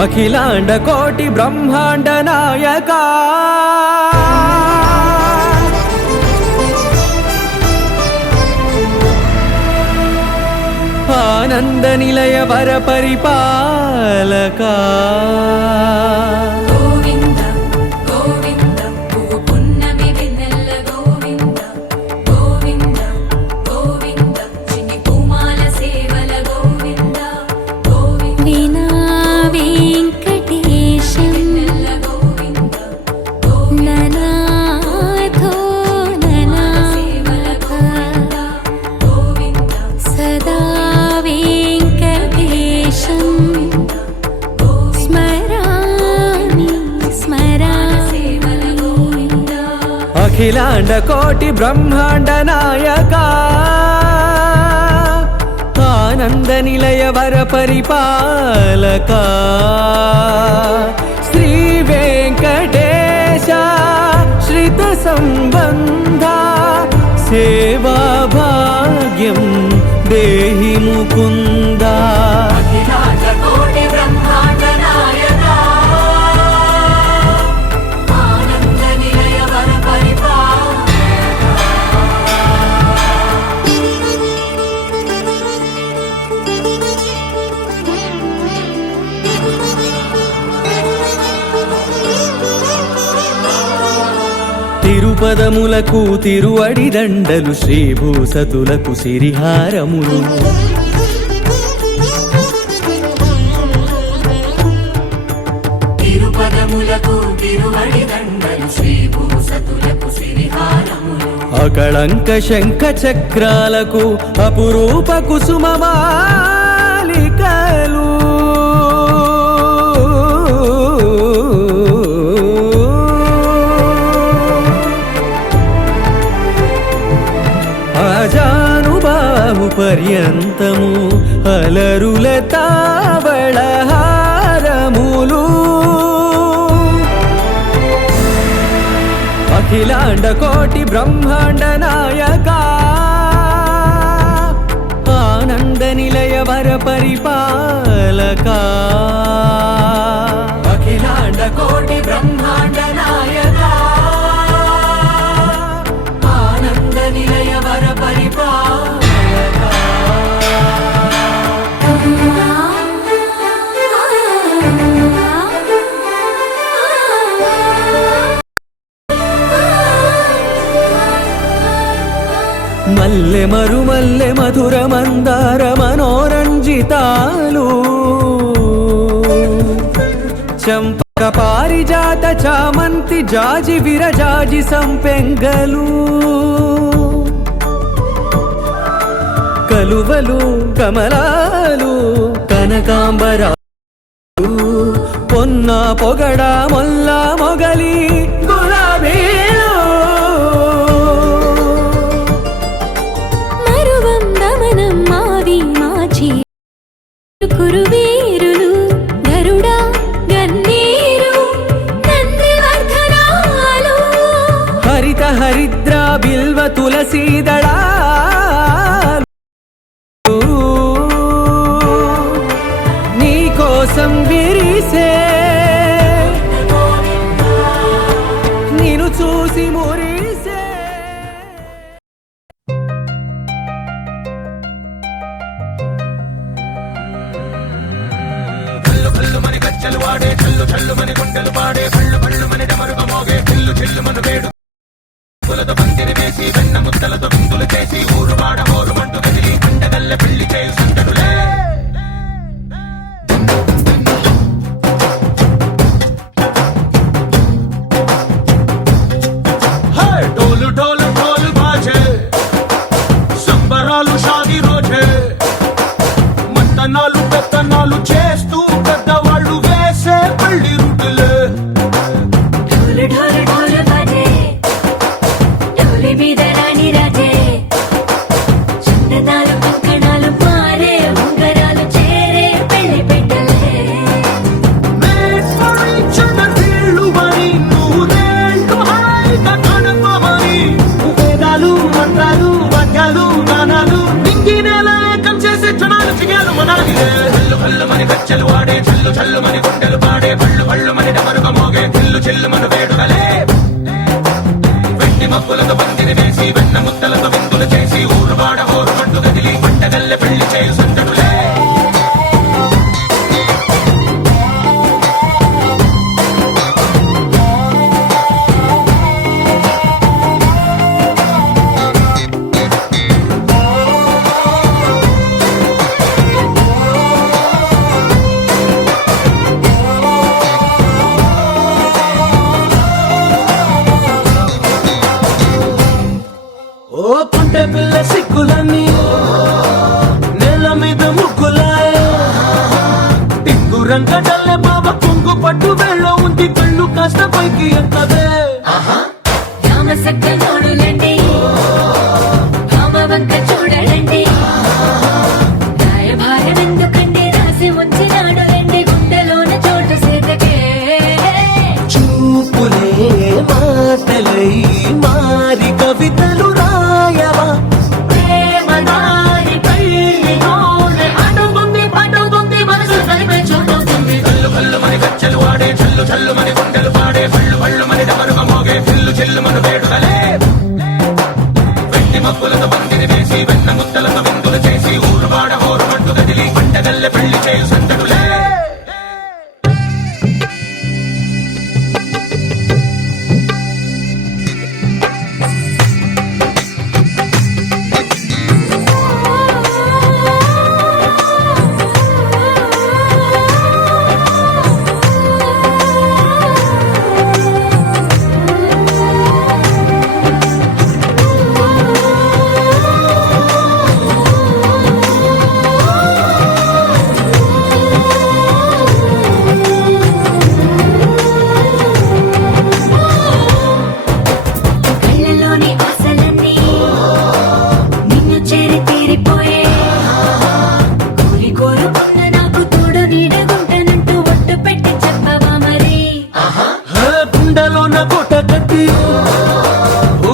అఖిలాండ కోటి బ్రహ్మాండ నాయకా ఆనంద నిలయ వర పరిపాలకా అఖిలాండ కోటి బ్రహ్మాండ నాయకా ఆనంద నిలయ వర పరిపాలకా శ్రీ వెంకటేశ శ్రిత సంబంధ సేవా భాగ్యం దేహి ముకుంద. తిరుపదములకు తిరువడి దండలు శ్రీభూసతులకు సిరిహారములు తిరుపదములకు తిరువడి దండలు శ్రీభూసతులకు సిరిహారములు అకళంక శంఖ చక్రాలకు అపురూప కుసుమమాలికలు అజానుబాహు పర్యంతము అలరుల తావళహారములు అఖిలాండ కోటి బ్రహ్మాండ నాయకా ఆనంద నిలయ వర పరిపాలకా అఖిలాండ కోటి బ్రహ్మాండ నాయకా ఆనంద నిలయ వర పరిపాలకా. మల్లె మరుమల్లె మధుర మందార మనోరంజితాలు చంపక పారిజాత చామంతి జాజి విరజాజి సంపెంగలు కలువలు కమలాలు కనకాంబరాలు పొన్న పొగడ మొల్ల మొగలి గులాబీలు కురువీరులు గరుడా గన్నీరు నందివర్ధనాలు హరిత హరిద్ర బిల్వ తులసీదళాలు నీ కోసం విరిసే నిన్ను చూసి మురిసే. మని గచ్చలు వాడే చల్లు చల్లు మని గుండెలు పాడే పళ్ళు పళ్ళు మని డమరుగ మోగే చిల్లు చిల్లు మన వేడు పులతో పందిరి వేసి వెన్న ముద్దలతో విందులు చేసి ఊరు వాడ మోరు మంటు కదిలి పండగల్లె పెళ్లి చేయు సందడులే. డోలు డోలు డోలు బాజే సంబరాలు షాది రోజే మంతనాలు పెత్తనాలు చేస్తూ పెద్దవాళ్ళు వేసే పళ్ళి రుటులే. ఢోలు ఢోలు ఢోలు బాజే ఢోలి మీద రాణి రాజే చిన్నదాలు కంకణాలు సిగాలు మనాలిదే హల్లు హల్లు మని గజ్జలు వాడే చల్లు చల్లు మని గుండెలు పాడే పళ్ళు పళ్ళు మని డమరుగ మోగే చిల్లు చిల్లు మన వేడుకలే వెండి మబ్బులతో పందిరి వేసి వెన్న ముద్దలతో విందులు చేసి ఊరు వాడ హోరు మంటు గదిలి పంటగల్లె పెళ్లి చేయు సందడులే ఓ పుంటె పిల్ల సిక్కులన్నీ నేల మీద ముగ్గులాయ టింగు రంగడల్లె బాబ కొంగు పట్టు వెళ్ళ ఉంది కళ్ళు కాస్త పైకి ఎక్కదే రామసక్క నోడులండి రామవంక చూడలండి రాయభారం ఎందుకండి రాసి ఉంచినాడు రండి గుండెలోన చోటు సేదకే చూపులే మాటలై మారి కవితలు రాయవా ప్రేమదారి పెళ్లిలోనే అడుగుంది పడుగుంది మనసు కలిపే చోటవుతుంది కల్లు కల్లు మని గజ్జలు వాడే చల్లు చల్లు మని గుండెలు పాడే పళ్ళు పళ్ళు మని డమరుగ మోగే చిల్లు చిల్లు మన వేడుకలే వెండి మబ్బులతో పందిరి వేసి వెన్న ముద్దలతో విందులు చేసి ఊరు వాడ హోరు మంటు గదిలి పంటగల్లె పెళ్లి చేయు సందడులే కళ్ళలోని ఆశలన్నీ నిన్ను చేరి తీరిపోయే కోరి కోరుకున్న నాకు తోడు నీడగుంటానంటూ ఒట్టు పెట్టి చెప్పవా మరి గుండెలోన కోట కట్టి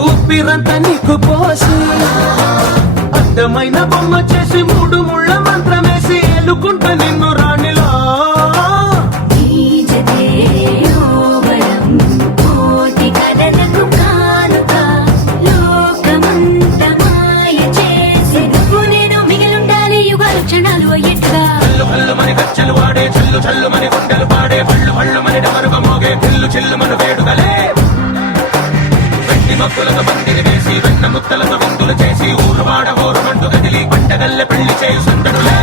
ఊపిరంతా నీకు పోసి అందమైన బొమ్మ చేసి మూడు ముళ్ళ మంత్రమేసి ఎలుకుంటా నిన్ను రాణిలా నీజతే యోవరం కోటి కథలకు కానుక లోకమంత మాయ చేసి నువ్వు నేను మిగిలుండాలి యుగాలు క్షణాలు అయ్యేట్టుగా కల్లు కల్లు మని గజ్జలు వాడే చల్లు చల్లు మని గుండెలు పాడే పళ్ళు పళ్ళు మని డమరుగ మోగే చిల్లు చిల్లు మన వేడుకలే వెండి మబ్బులతో పందిరి వేసి వెన్న ముద్దలతో విందులు చేసి ఊరు వాడ హోరు మంటు గదిలి పంటగల్లె పెళ్లి చేయు సందడులే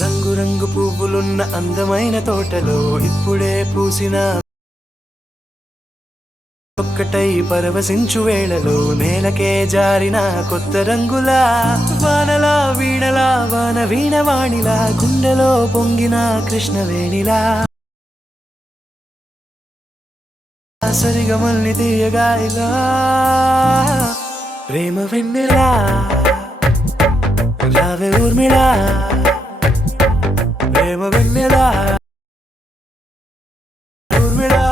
రంగు రంగు పువ్వులున్న అందమైన తోటలో ఇప్పుడే పూసిన ఒక్కటై పరవశించు వేళలో నేలకే జారిన కొత్త రంగులా వానలా వీణలా వాన వీణవాణిలా గుండెలో పొంగిన కృష్ణవేణిలా సరిగమల్ని తీయగా ఇలా ప్రేమ వెన్నెలా రావే ఊర్మిళా ప్రేమ వెన్నెలా ఊర్మిళా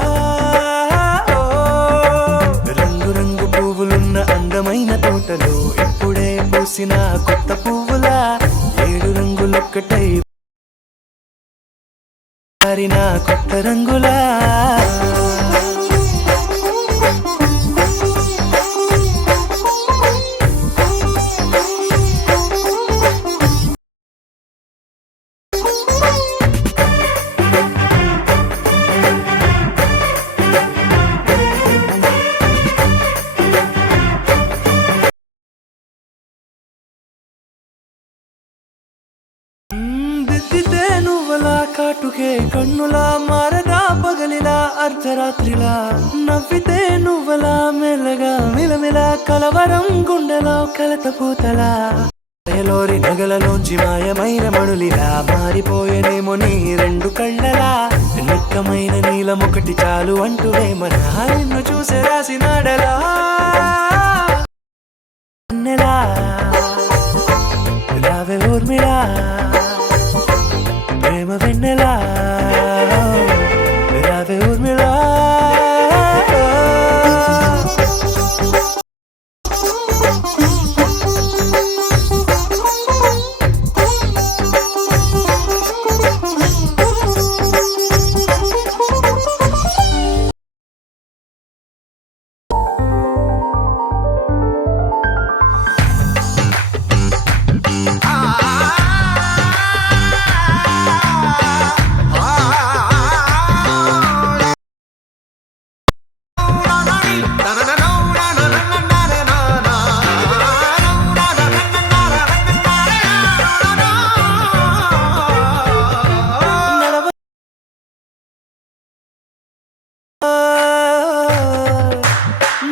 రంగు రంగు పువ్వులున్న అందమైన తోటలో ఇప్పుడే పూసిన కొత్త పువ్వులా 7 రంగులొక్కటై మారిన కొత్త రంగులా దిద్దితే నువ్వలా కాటుకే కన్నులా మారదా పగలిలా అర్ధరాత్రిలా నవ్వితే నువ్వలా మెల్లగా మిలమిల కలవరం గుండెలో కలతపూతలా లోరి నగలలోంచి మాయమైన మణులిలా మారిపోయేనేమో నీ రెండు కళ్ళలా నిక్కమైన నీలమొకటి చాలు అంటూ వేమన నిన్ను చూసే రాసినాడలా నెలా రావే ఊర్మిళా ప్రేమ వెన్నెలా రావే ఊర్మిళా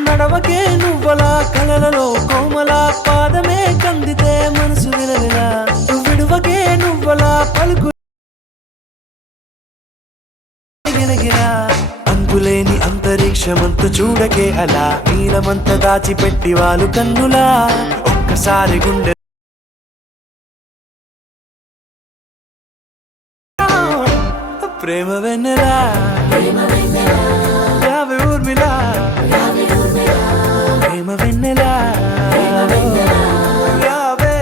నడవకే నువ్వలా కలలలో కోమల పాదమే కందితే మనసు విలవిలా విడువకే నువ్వలా పలుకు గిలగిలా అంతులేని అంతరిక్షమంత చూడకే అలా నీలమంత దాచిపెట్టి వాళ్ళు కన్నులా ఒక్కసారి గుండె ప్రేమ వెన్నెలా రావే ఊర్మిళా ప్రేమ వెన్నెలా రావే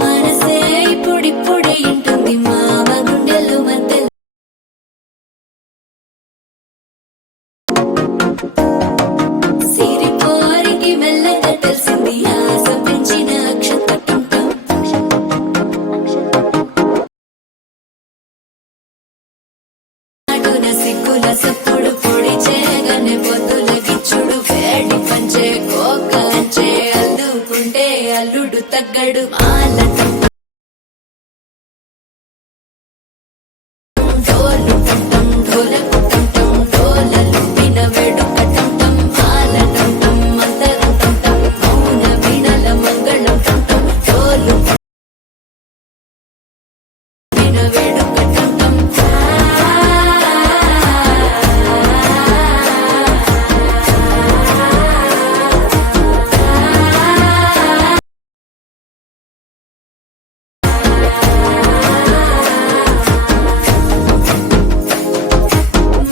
మనసే ఇప్పుడిప్పుడే ఇంటుంది మామ గుండెలు మధ్యలో సిరిపోరికి మెల్లగా తెలిసింది ఆశ పెంచిన అక్షతకంఠం అటున సిగ్గుల సప్పుడు పొడి చేయగానే పొద్దుల గిచ్చుడు వేడి పంచే కోకలంచే అల్లుకుంటే అల్లుడు తగ్గడు మాల డోలు టంటం డోలకు టంటం డోలలు విన వేడుక టంటం మాల టంటం మంతరం టంటం మౌన వీణల మంగళం టంటం డోలు విన వేడుక టంటం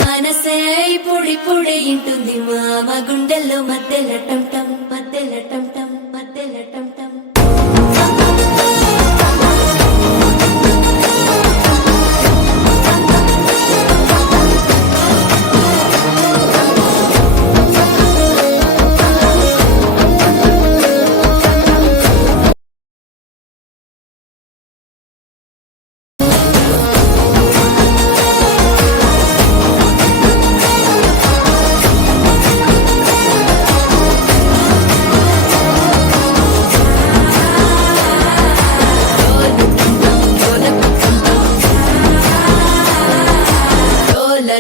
మనసే ఇప్పుడిప్పుడే ఇంటుంది మామ గుండెల్లో మధ్యల టంటం మధ్యల టంటం మధ్యల టంటం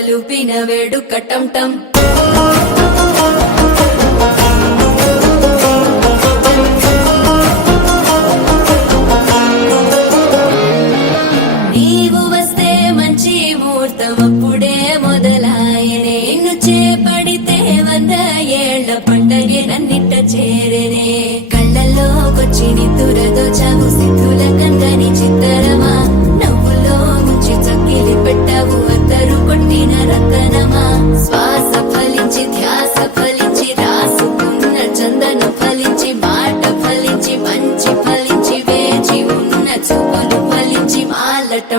లుపిన వేడుక టంటం నీవు వస్తే మంచి ముహూర్తం అప్పుడే మొదలాయనే నిన్ను చేపడితే 100 ఏళ్ల పండగే నన్నిట్ట చేరనే కళ్ళల్లోకొచ్చి నిద్దురదో చావు సిద్ధుల కందని చిత్తరమా నవ్వుల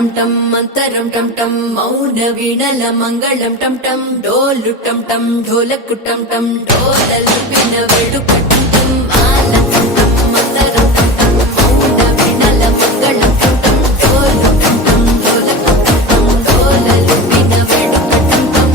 టం టం మంతరం టం టం మౌన వీణల మంగళం టం టం డోలు టం టం ఢోలకు టం టం డోలలు విన వేడుక టం టం ఆల టం టం మంతరం టం టం మౌన వీణల మంగళం టం టం డోలు టం టం ఢోలకు టం టం డోలలు విన వేడుక టం టం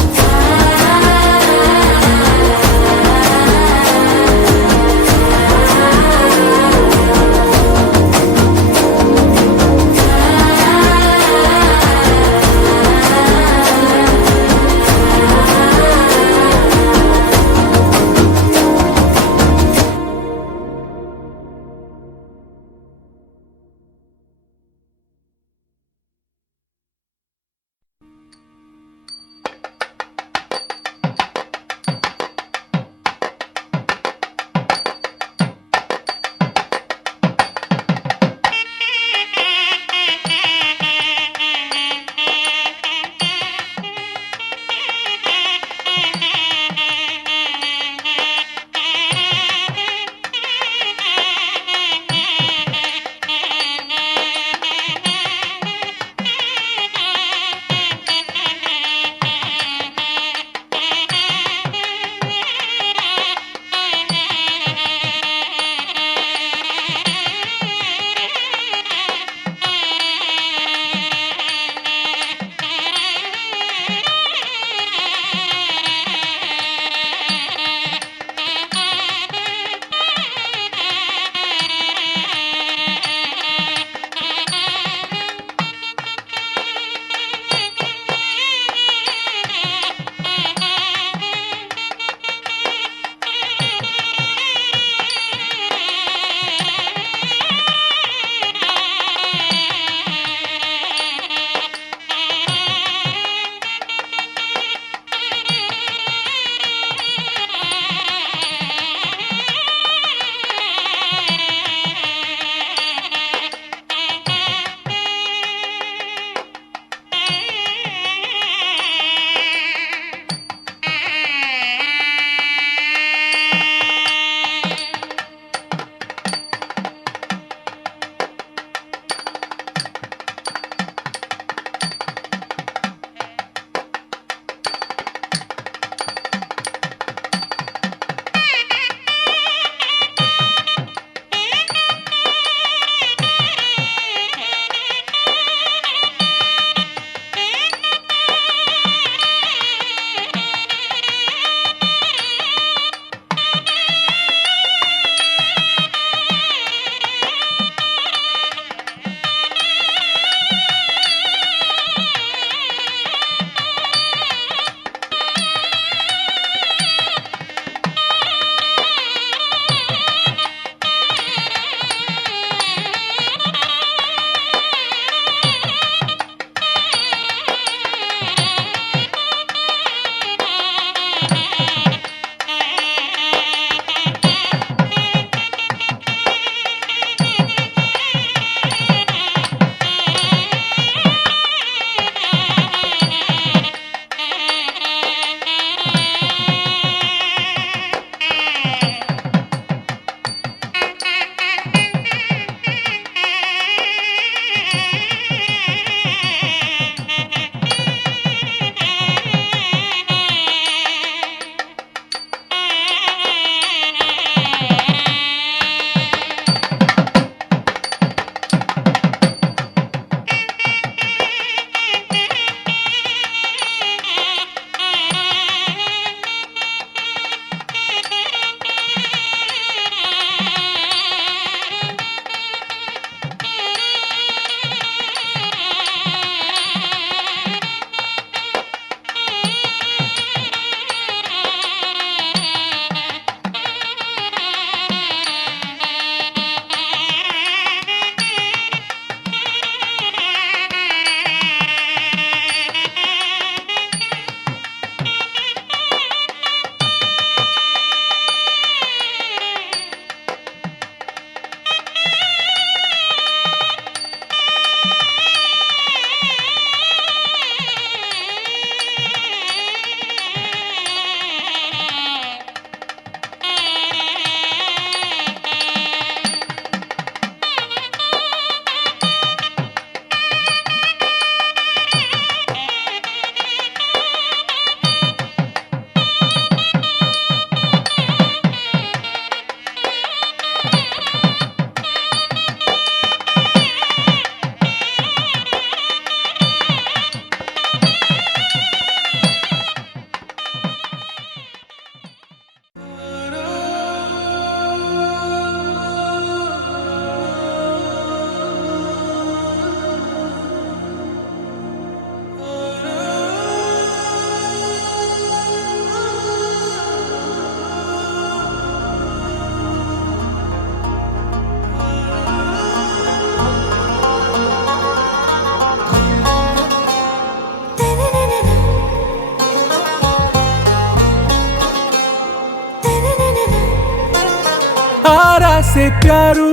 సే ప్యారు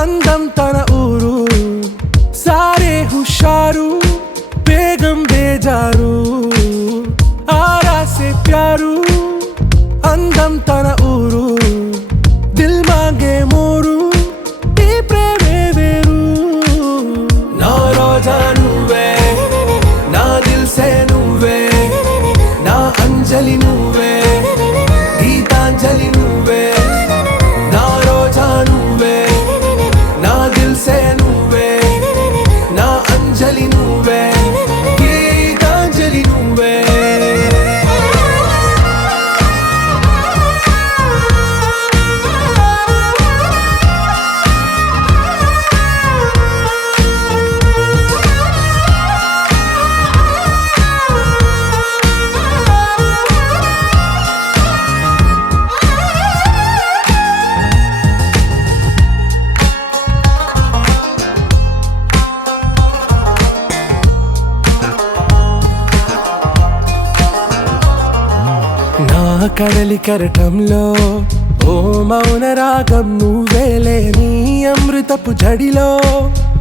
అందం తన ఊరు సారే హుషారు బేగం బేజారు ఆరా సే ప్యారు అందం తన ఊరు దిల్ మాంగే మోరు ఈ ప్రేమే వేరు నా రోజా నువ్వే నా దిల్ సే నువ్వే నా అంజలి నువ్వే గీతాంజలి నువ్వే నా రోజా నువ్వే నా దిల్ సే నువ్వే నా అంజలి నువ్వే గీతాంజలి నువ్వే నా కడలి కరటంలో ఓ మౌన రాగం నువ్వేలే నీ అమృతపు జడిలో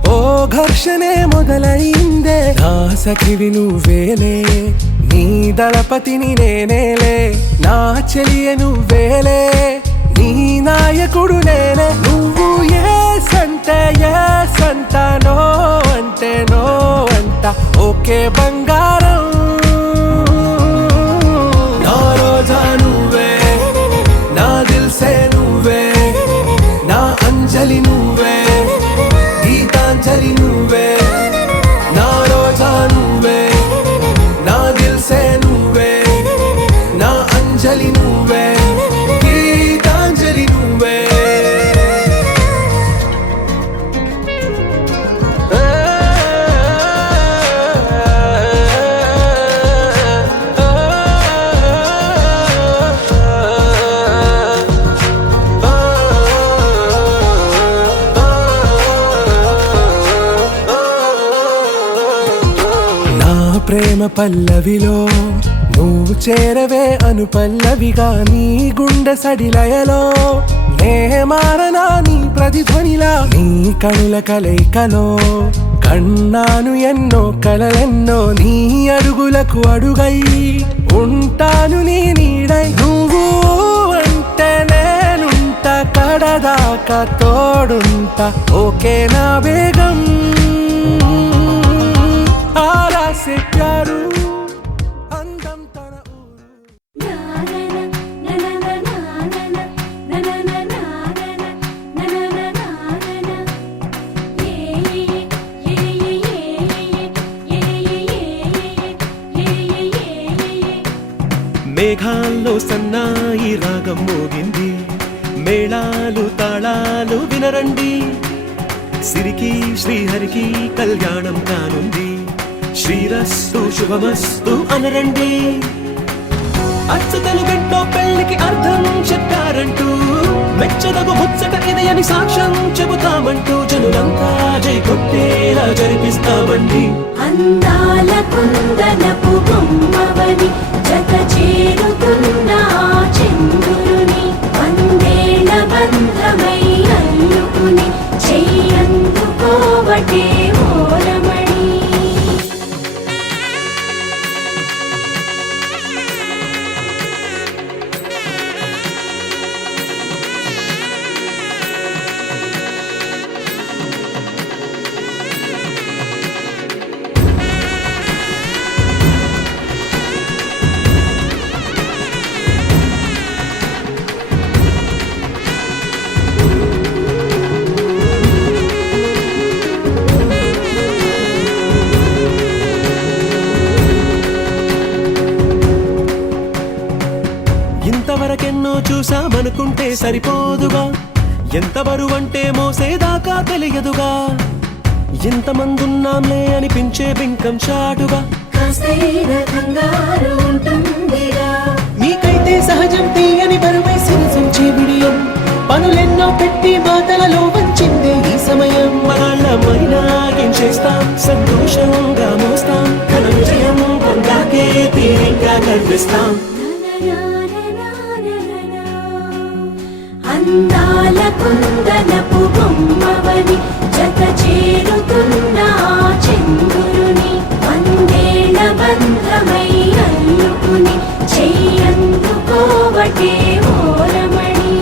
ఓ ఘర్షణే మొదలైందే నా సఖివి నువ్వేలే నీ దళపతిని నేనేలే నా చెలియ నువ్వేలే నీ నాయకుడు నేనే నువ్వు ఏ సంట నో అంటే నో అంట ఓకే బంగారం నా రోజా నువ్వే నా దిల్ సే నువ్వే నా అంజలి నువ్వే గీతాంజలి నువ్వే నా రోజా నువ్వే నా దిల్ సే నువ్వే నా అంజలి నువ్వే గీతాంజలి నువ్వే నా ప్రేమ పల్లవిలో నువ్వు చేరవే అను పల్లవిగా నీ గుండె సడిలయలో నే మారనా నీ ప్రతిధ్వనిలా నీ కనుల కలయికలో కన్నాను ఎన్నో కలలెన్నో నీ అడుగులకు అడుగై ఉంటాను నీ నీడై నువ్వు అంటే నేనుంట కడదాకా తోడుంటా ఓకే నా బేగం ఆరా సే ప్యారు అందం తన ఊరు మేఘాల్లో సన్నాయి రాగం మోగింది మేళాలు తాళాలు వినరండి సిరికి శ్రీహరికి కళ్యాణం కానుంది శ్రీరస్తు శుభమస్తు అనరండి అచ్చతలు గంటో పెళ్లికి అర్థం చెప్పారంటూ మెచ్చదగు ముచ్చట ఇది అని సాక్ష్యం చెబుతామంటూ జనులంతా జై కొట్టేలా జరిపిస్తామండి అందాల కుందనపు బొమ్మవని జత చేరుతున్న ఆ చంద్రుని వందేళ్ల బంధమై అల్లుకుని చెయ్యందుకోవటే ఓరమణి ఇంతవరకెన్నో చూసామనుకుంటే సరిపోదుగా ఎంత బరువంటే మోసేదాకా తెలియదుగా ఎంతమందున్నాంలే అనిపించే బింకం చాటుగా నీకైతే సహజం తీయని బరువై సిరసించే బిడియం పనులెన్నో పెట్టి మాటలలో వంచిందే ఈ సమయం మనాళ్ళమైనా ఏం చేస్తాం సంతోషంగా మోస్తాం ఘన విజయం పొందాకే తీరిగ్గా కనిపిస్తాం అందాల కుందనపు బొమ్మవని జత చేరుతున్న ఆ చంద్రుని వందేళ్ల బంధమై అల్లుకుని చెయ్యందుకోవటే ఓరమణి.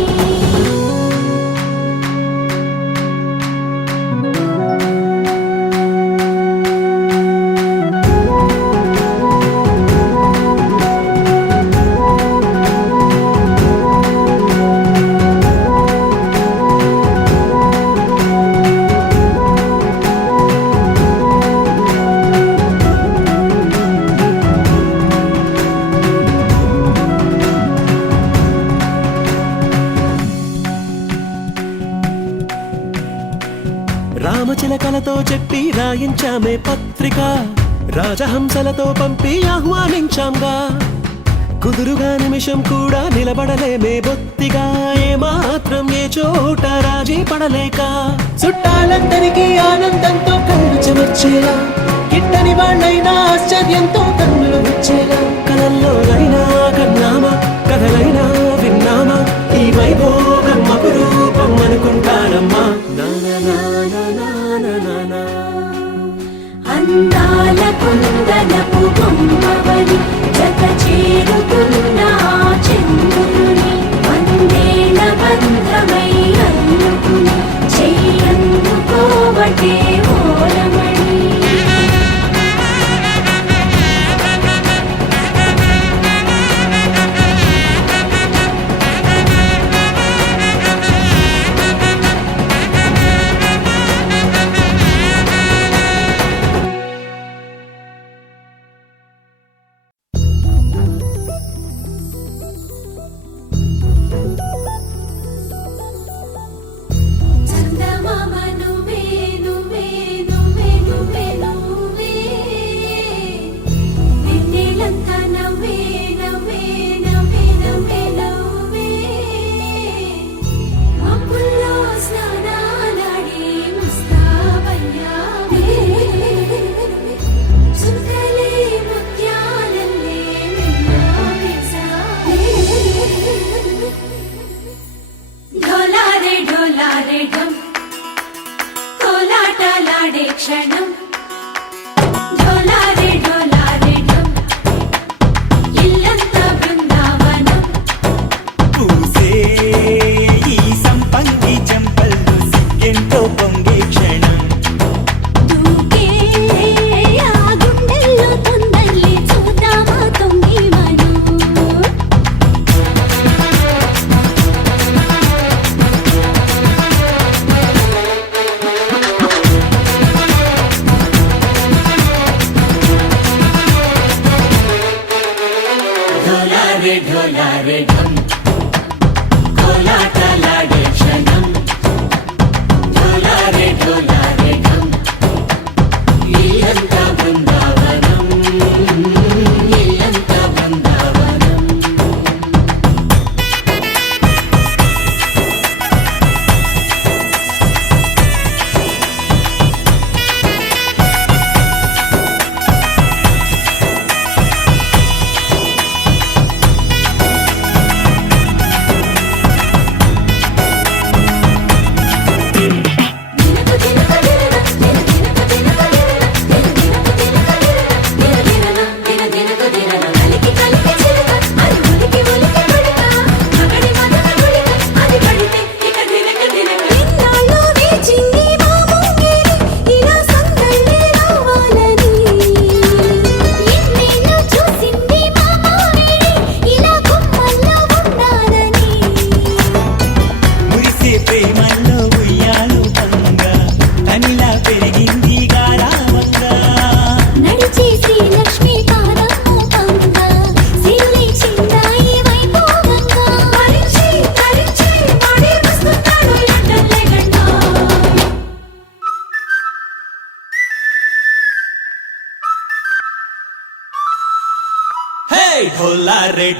రామచిలకలతో చెప్పి రాయించామే పత్రిక, రాజహంసలతో పంపి ఆహ్వానించాంగా. కుదురుగా నిమిషం కూడా నిలబడలేమే బొత్తిగా, ఏ మాత్రం ఏ చోట రాజీ పడలేక. చుట్టాలందరికీ ఆనందంతో కళ్ళు చెమర్చేలా, గిట్టని వాళ్ళైనా ఆశ్చర్యంతో కన్నులు వచ్చేలా. కలల్లోనైనా కన్నామా, కథలైనా విన్నామా, ఈ వైభోగం అపురూపం అనుకుంటానమ్మా. అందాల కుందనపు బొమ్మవని జత చేరుతున్న ఆ చంద్రుని వందేళ్ల బంధమై అల్లుకుని చెయ్యందుకోవటే ఓరమణి. చందమామ నువ్వే నువ్వే నువ్వే నువ్వే నువ్వే, వెన్నెలంతా నవ్వే నవ్వే నవ్వే నవ్వే నవ్వే, మబ్బుల్లో స్నానాలాడి ముస్తాబయ్యావే, చుక్కలే ముత్యాలల్లే వెన్నవేశావే. ఢోలారే ఢోలారే ఢం కోలాటలాడే క్షణం, ఢోలారే ఢోలారే ఢం ఇల్లంతా బృందావనం. పూసే ఈ సంపంగి చెంపల్లో సిగ్గెంతో పొంగే క్షణం, దూకే ఆ గుండెల్లో తొందల్లి చూద్దామా తొంగి మనం. ఢోలారే ఢోలారే ఢం కోలాటలాడే క్షణం, ఢోలారే ఢోలారే ఢం ఇల్లంతా బృందావనం, ఇల్లంతా బృందావనం.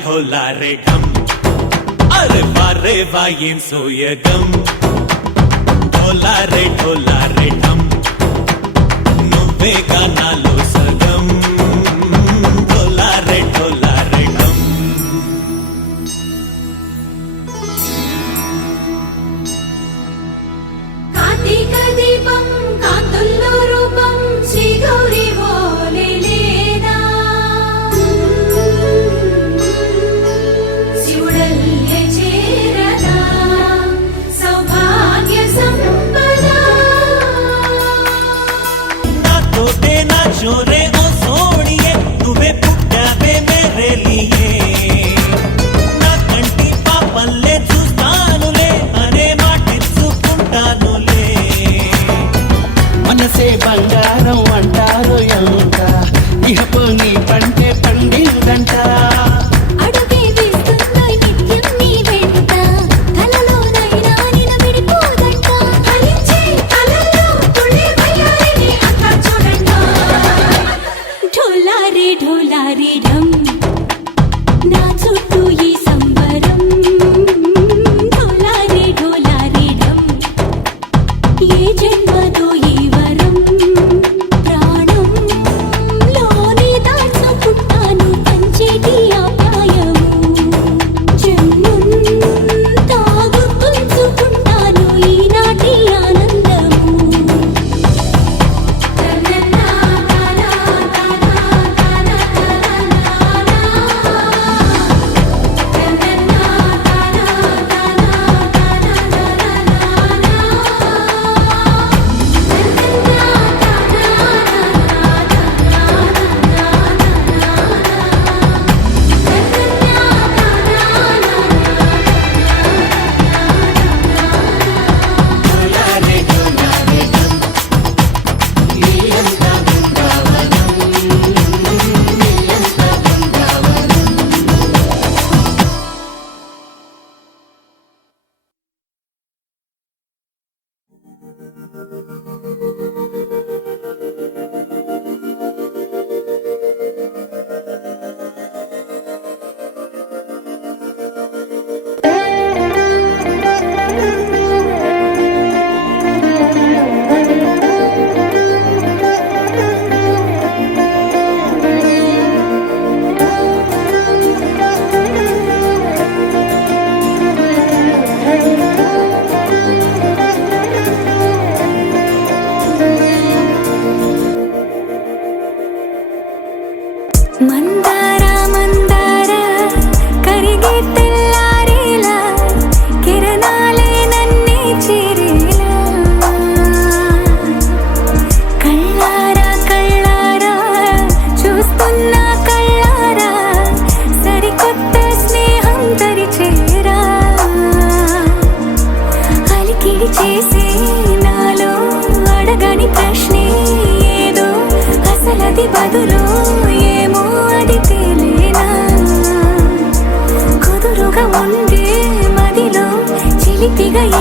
ढोला रे ढम अरे वारे वायें सोयगम ढोला रे ढम నువ్వే గానాలో సగం ढोला रे ढम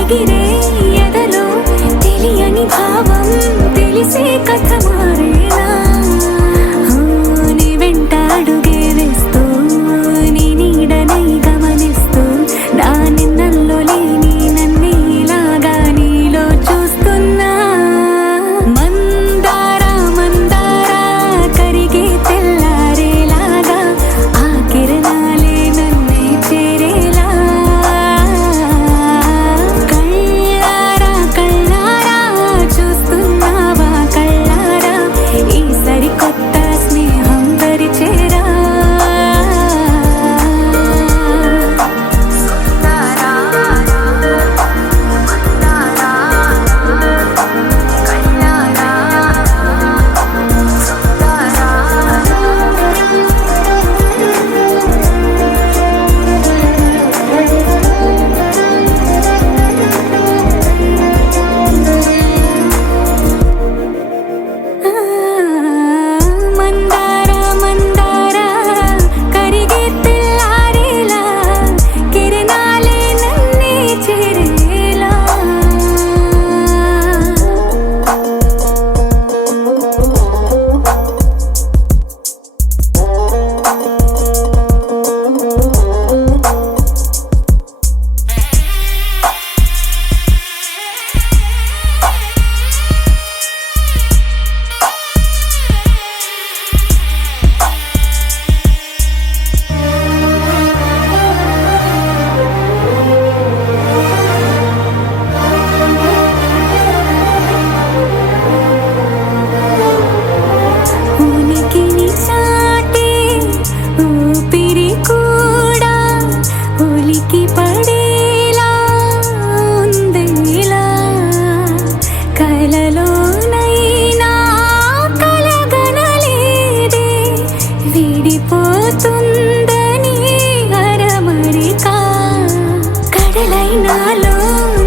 ఎగిరే ఎదలో తెలియని భావం తెలిసే కథ మారేలా నీ వెంట అడుగే వేస్తూ నీ నీడనై గమనిస్తూ నా నిన్నల్లో లేని నన్నే ఇలాగా నీలో చూస్తున్నా మందారా మందారా కరిగే తెల్లారేలాగా ఆ కిరణాలే నన్నే చేరేలా కళ్ళారా కళ్ళారా చూస్తున్నావా కళ్ళారా ఈ సరికొత్త స్నేహం పరిచేరా మందారా మందారా కరిగే తెల్లారేలా కిరణాలే నన్నే చేరేలా ఉనికిని చాటే ఊపిరి కూడా ఉలికి పడేలా ఉందేలా కలలోనైనా కలగనలేదే విడిపోతుందని అరమరిక కడలైనాలో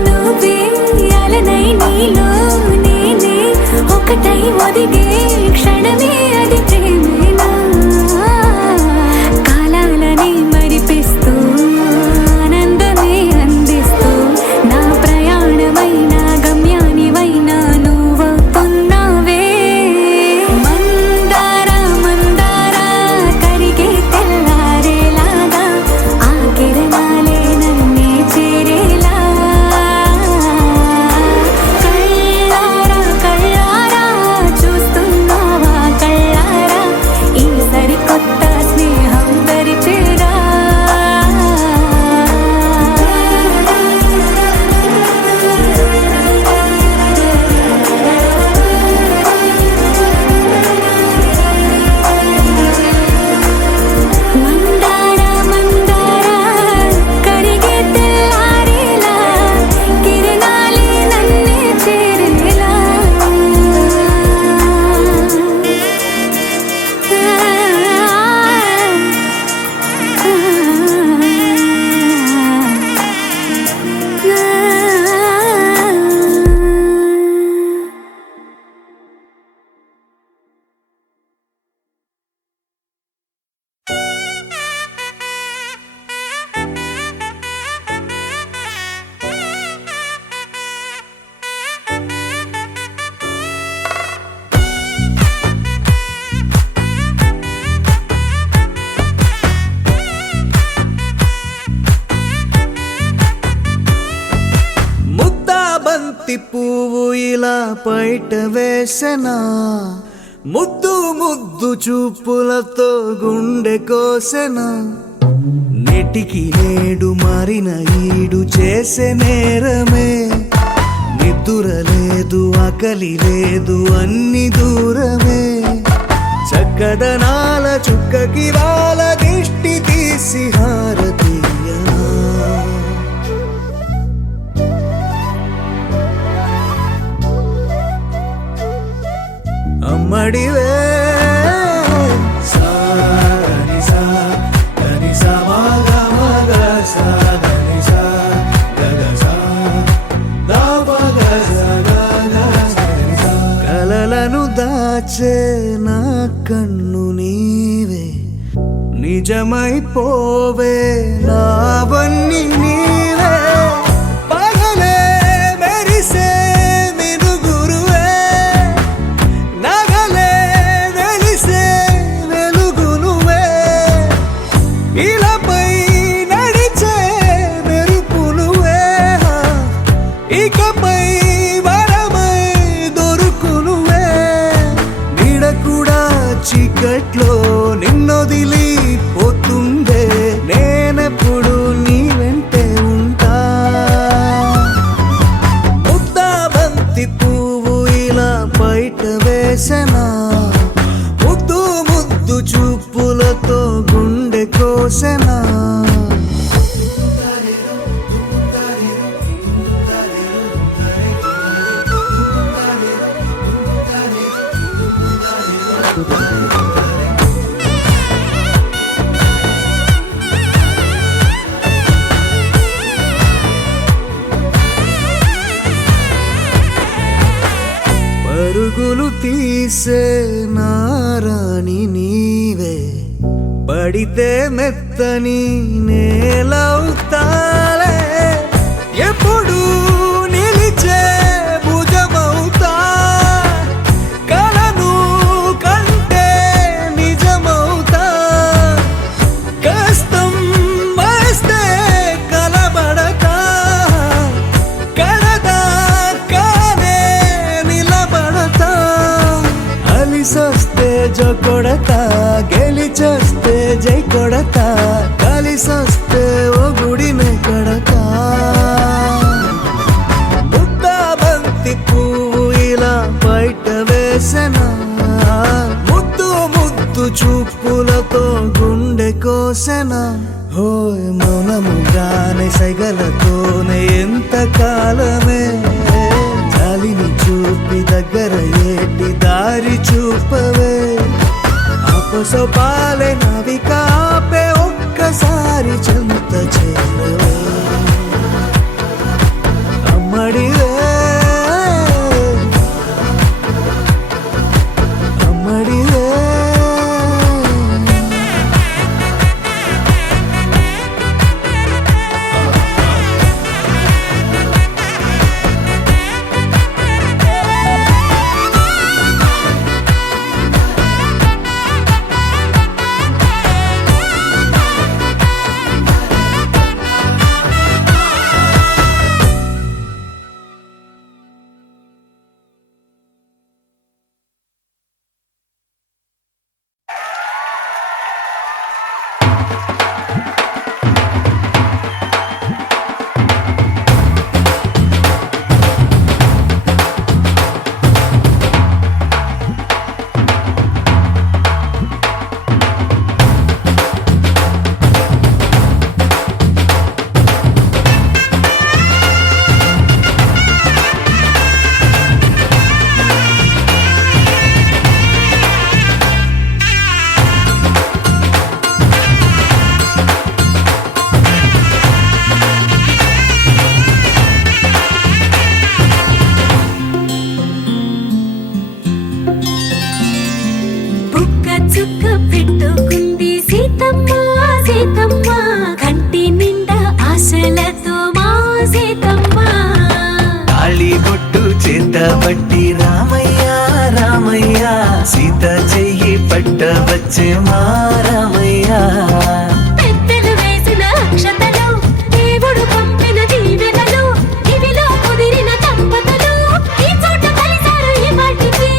నువ్వే అలనై నీలో నేనే ఒకటై ఒదిగే క్షణమే అది ప్రేమేనా కాలాలని మరిపిస్తూ ఆనందమే అందిస్తూ నా ప్రయాణమైన గమ్యానివైనా నువ్వవుతున్నావే మందారా మందారా కరిగే తెల్లారేలాగా ఆ కిరణాలే నన్నే చేరేలా కళ్ళారా కళ్ళారా చూస్తున్నావా కళ్ళారా ఈ సరికొత్త స్నేహం పరిచేరా మందారా మందారా కరిగే తెల్లారేలా కిరణాలే నన్నే చేరేలా ముద్దా బంతి పువ్వు ఇలా బయట వేసెనా ముద్దు ముద్దు చూపులతో గుండె కోసెనా నెటికి నేడు మారిన ఈడు చేసే నేరమే నిద్ర లేదు ఆకలి లేదు అన్ని దూరమే చక్కదనాల చుక్కకి వాళ్ళ దిష్టి తీసి హారతీయనా అమ్మడివే సాని సా దని సా మగ మగ సా దని సా గగ సా దా పగ సా గగ దని సా కలలను దాచే నా కన్ను నీవే నిజమైపోవే నావన్నీ నీవే పగలే కురిసే నారాణి నీవే పడితే మెత్తని నేలవుతాలే ఎప్పుడు నిలిచే భుజమవుతా కలను కంటే నిజమవుతా కష్టం వస్తే కలబడతా కడదాకానే నిలబడతా అలిసొస్తే జో కొడతా గెలిచొస్తే జై కొడతా కలిసొస్తే ఓ గుడినే కడతా ముద్దా బంతి పువ్వు ఇలా బయట వేసెనా ముద్దు ముద్దు చూపులతో గుండె కోసెనా హోయ్ మౌనముగానే సైగలతోనే ఎంత కాలమే జాలిని చూపి దగ్గర ఏటి దారి చూపవే అపసోపాలే నవికాపే ఒక్కసారి చెంత చేరవే అమ్మడివే అమ్మడివే చుక్క పెట్టుకుంది సీతమ్మ సీతమ్మ కంటి నిండా ఆశలతో మా సీతమ్మ తాళి బొట్టు చేత పట్టి రామయ్య రామయ్య సీత చెయ్యి పట్ట వచ్చే మా రామయ్య పెద్దలు వేసిన అక్షతలు దేవుడు పంపిన దీవెనలు ఇవిలో కుదిరిన దంపతులు ఈ చోట కలిసారు ఈ వాటికి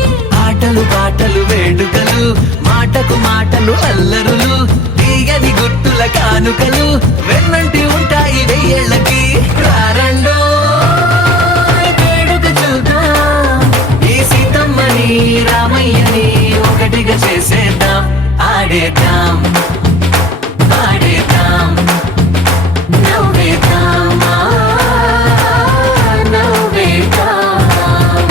ఆటలు పాటలు వేడుకలు మాటకు మాటలు అల్లరులు తీయని గుర్తుల కానుకలు వెన్నంటి ఉంటాయి వెయ్యేళ్ళకి రారండో వేడుక చూద్దాం ఈ సీతమ్మని రామయ్యని ఒకటిగా చేసేద్దాం ఆడేద్దాం ఆడేద్దాం నవ్వేద్దాం నవ్వేద్దాం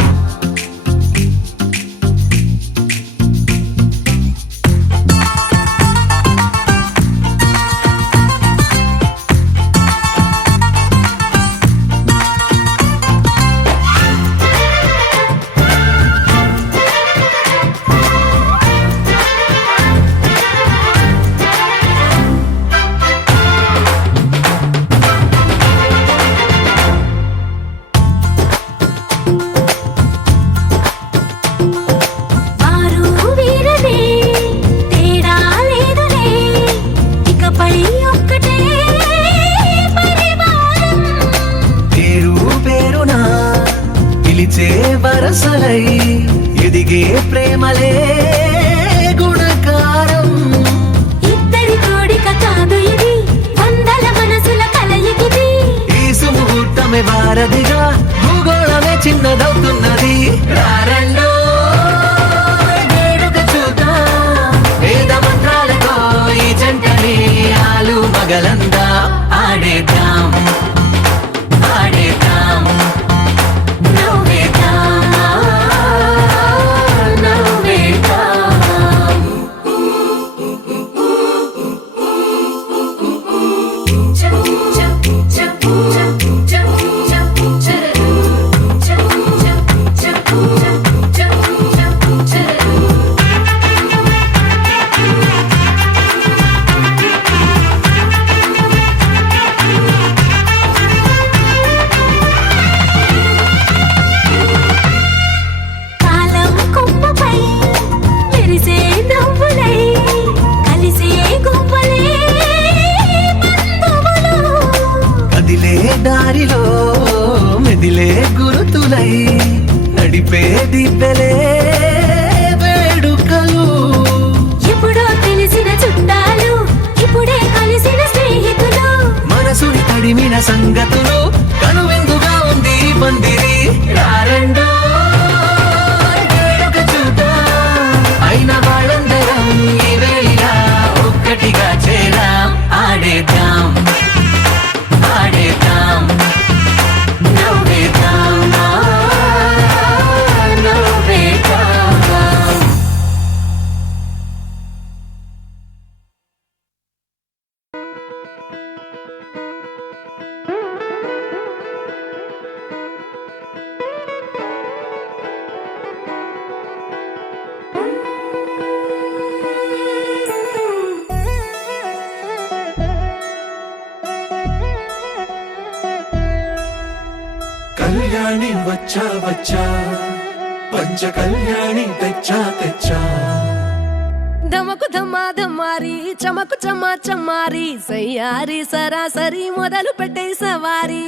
వరసలై ఎదిగే ప్రేమలే గుణకారం ఇద్దరి కోడిక కాదు ఇది వందల మనసుల కలయికిది ఈ సుముహూర్తమే వారధిగా భూగోళమే చిన్నదవుతున్నది రారండో వేడుక చూద్దాం వేద మంత్రాలతో ఈ జంటని ఆలు మగలందా ఆడేద్దాం ఆడేద్దాం Cha cha cha cha cha cha cha cha cha cha తోడై నడిపే దిబ్బెలే వేడుకలు. ఎప్పుడో తెలిసిన చుట్టాలు ఇప్పుడే కలిసిన స్నేహితులు, మనసుని తడిమిన సంగతులు కనువిందుగా ఉంది ఈ పందిరి. రారండో వేడుక చూద్దాం, అయిన వాళ్ళందరం ఈ వేళ ఒక్కటిగా చేరాం. ఆడేద్దాం ఆడేద్దాం నవ్వేద్దాం నవ్వేద్దాం. కళ్యాణి వచ్చా వచ్చా, పంచ కళ్యాణి తెచ్చా తెచ్చా. ధమకు ధమా ధమారి చమకు చమా చమారి సయ్యారి సరాసరి మొదలు పెట్టే సవారి.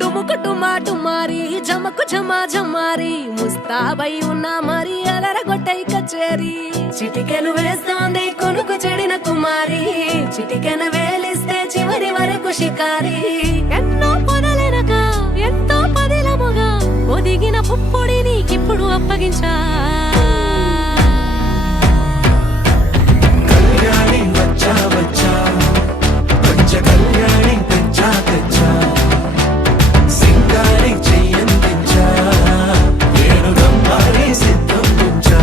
డుముకు టుమా టుమారి జమకు ఝమా ఝమారి ముస్తాబై ఉన్నా మరి అలరగొట్టై కచేరి. చిటికెను వేస్తోంది కొనుకు చెడిన కుమారి, చిటికెన వేలిస్తే చివరి వరకు షికారి. ఎన్నో పొదలెనక ఎంతో పదిలముగా ఒదిగిన పుప్పొడి నీకిప్పుడు అప్పగించా. కళ్యాణి వచ్చా వచ్చా, పంచ కళ్యాణి తెచ్చా తెచ్చా. సింగారి చెయ్యందించా, నేను గమ్మారి సిద్ధం ఉంచా.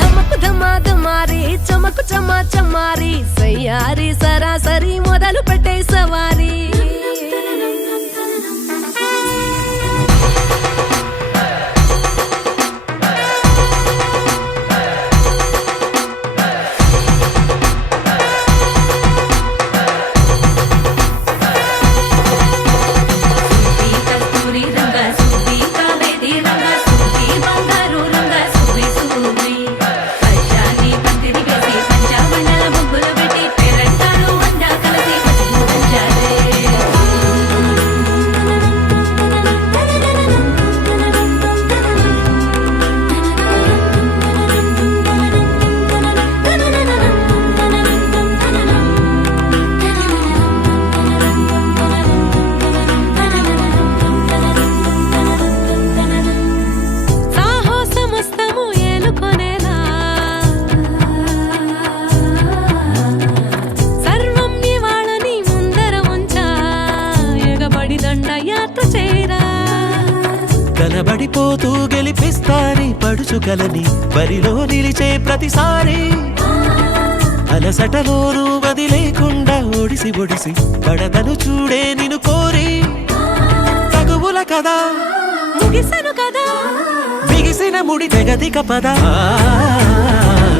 ధమకు ధమా ధమారి చమకు చమా చమారి సయ్యారి సరాసరి మొదలు పెట్టే సవారి. కస్తూరి రంగ సుబ్బి కావేరి రంగ సుబ్బి బంగారు రంగ సుబ్బి సుబ్బి పంచాది పందిరి వేసి పంచామండల ముగ్గులు పెట్టి పేరంటారు వండ కలిసి పంచాలే. సాహసమస్తము ఏలుకొనేలా సర్వం ఇవాళని ముందర ఉంచా. ఎగబడి దండ యాత్ర చేరా. కనబడిపోతూ గెలిపిస్తాని పడుచుకలని బరిలో నిలిచే ప్రతిసారి. అలసటలోనూ వదిలేకుండా ఒడిసి ఒడిసి పడతను చూడే నిన్ను కోరి. తగువుల కదా ముగిసెను కదా బిగిసిన ముడి తెగదిక పద.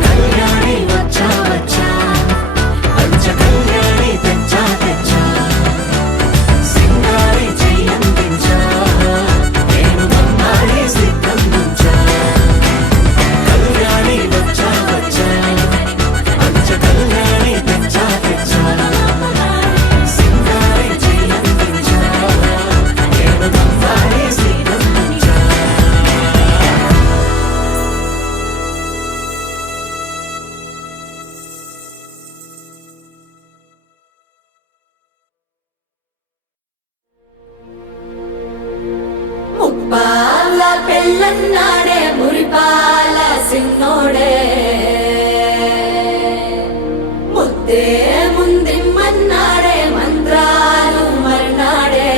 కళ్యాణి వచ్చా వచ్చా, పంచ కళ్యాణి తెచ్చా తెచ్చా. సింగారి చెయ్యందించా, నేను గమ్మారి సిద్ధం ఉంచా. కళ్యాణి వచ్చా వచ్చా, పంచ కళ్యాణి తెచ్చా తెచ్చా. సింగారి చెయ్యందించా, నేను గమ్మారి సిద్ధం ఉంచా. ముప్పాల పెళ్ళన్నాడే మురిపాల సిన్నోడే, ముద్దే ముందిమ్మన్నాడే మంత్రాలు మర్నాడే.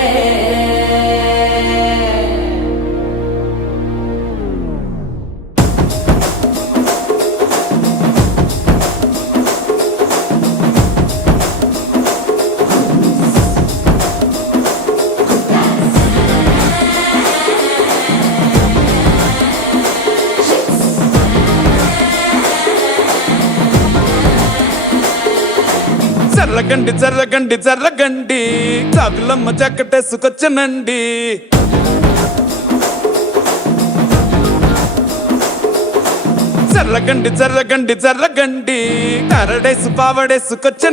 జర్రగండి జర్రగండి జర్రగండి, చాదులమ్మ జక్కటేసుకొచ్చనండి. జర్రగండి జర్రగండి జర్రగండి, కరడేసు పావడేసుకొచ్చ